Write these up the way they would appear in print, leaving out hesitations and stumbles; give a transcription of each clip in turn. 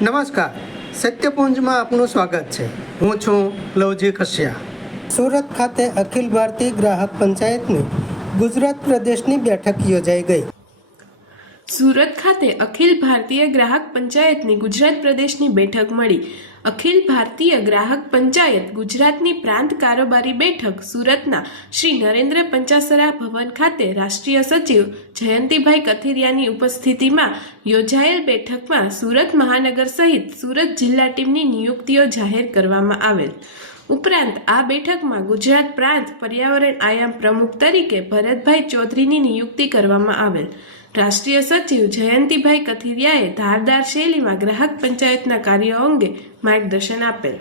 નમસ્કાર, સત્યપુંજમાં આપનું સ્વાગત છે. હું છું લવજી કશ્યા. સુરત ખાતે અખિલ ભારતીય ગ્રાહક પંચાયતની ગુજરાત પ્રદેશની બેઠક યોજાઈ ગઈ. સુરત ખાતે અખિલ ભારતીય ગ્રાહક પંચાયતની ગુજરાત પ્રદેશની બેઠક મળી. અખિલ ભારતીય ગ્રાહક પંચાયત ગુજરાતની પ્રાંત કારોબારી બેઠક સુરતના શ્રી નરેન્દ્ર પંચાસરા ભવન ખાતે રાષ્ટ્રીય સચિવ જયંતિભાઈ કથિરિયાની ઉપસ્થિતિમાં યોજાયેલ બેઠકમાં સુરત મહાનગર સહિત સુરત જિલ્લા ટીમની નિયુક્તિઓ જાહેર કરવામાં આવેલ. ઉપરાંત આ બેઠકમાં ગુજરાત પ્રાંત પર્યાવરણ આયામ પ્રમુખ તરીકે ભરતભાઈ ચૌધરીની નિયુક્તિ કરવામાં આવેલ. રાષ્ટ્રીય સચિવ જયંતિભાઈ કથિરિયાએ ધારદાર શૈલીમાં ગ્રાહક પંચાયતના કાર્યો અંગે માર્ગદર્શન આપેલ.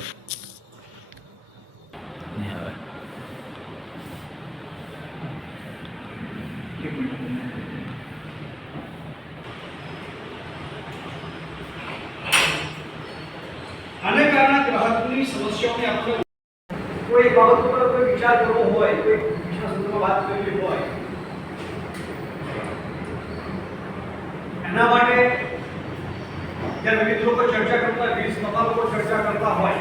આને કારણે ગ્રાહકની સમસ્યાઓને આપણે કોઈ બાબત પર કોઈ વિચાર કરવો હોય, કોઈ વિષય સંદર્ભમાં વાત કરવી હોય, એના માટે જ્યારે વિવિધ લોકો ચર્ચા કરતા હોય, 20 લોકો ચર્ચા કરતા હોય,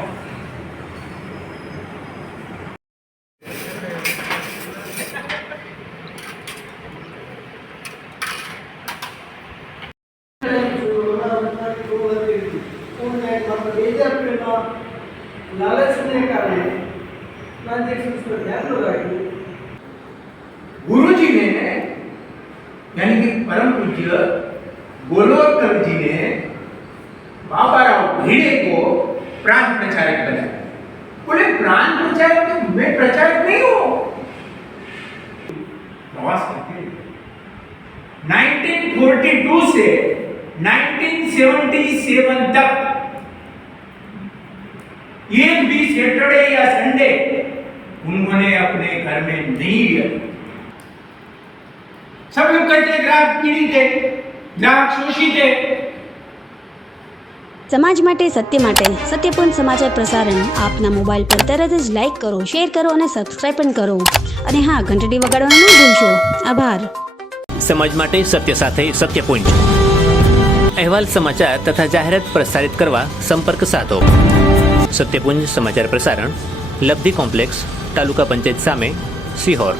लालचने कारण ट्रांजैक्शंस पर ध्यान लगाइए. गुरुजी ने यानी कि परम पूज्य गोलोत्तर जी ने बाबाराव भिड़े को प्रांत प्रचारक बनाया. बोले प्रांत प्रचारक तो मैं प्रचारक नहीं हूं. प्रवास करते 1942 से 1977 तक एक भी सैटरडे या संडे उन्होंने अपने घर में नहीं लिया. सब लोग कहते हैं ग्राहक पीड़ित है, ग्राहक शोषित है. સમાજ માટે સત્યપુંજ સમાચાર પ્રસારણ આપના મોબાઈલ પર તરત જ લાઈક કરો, શેર કરો અને સબસ્ક્રાઇબ પણ કરો. અને હા, ઘંટડી વગાડવાનું ન ભૂલશો. આભાર. સમાજ માટે સત્ય સાથે સત્યપુંજ. અહેવાલ, સમાચાર તથા જાહેરાત પ્રસારિત કરવા સંપર્ક સાધો. સત્યપુંજ સમાચાર પ્રસારણ, લબ્ધિ કોમ્પ્લેક્સ, તાલુકા પંચાયત સામે, સિહોર.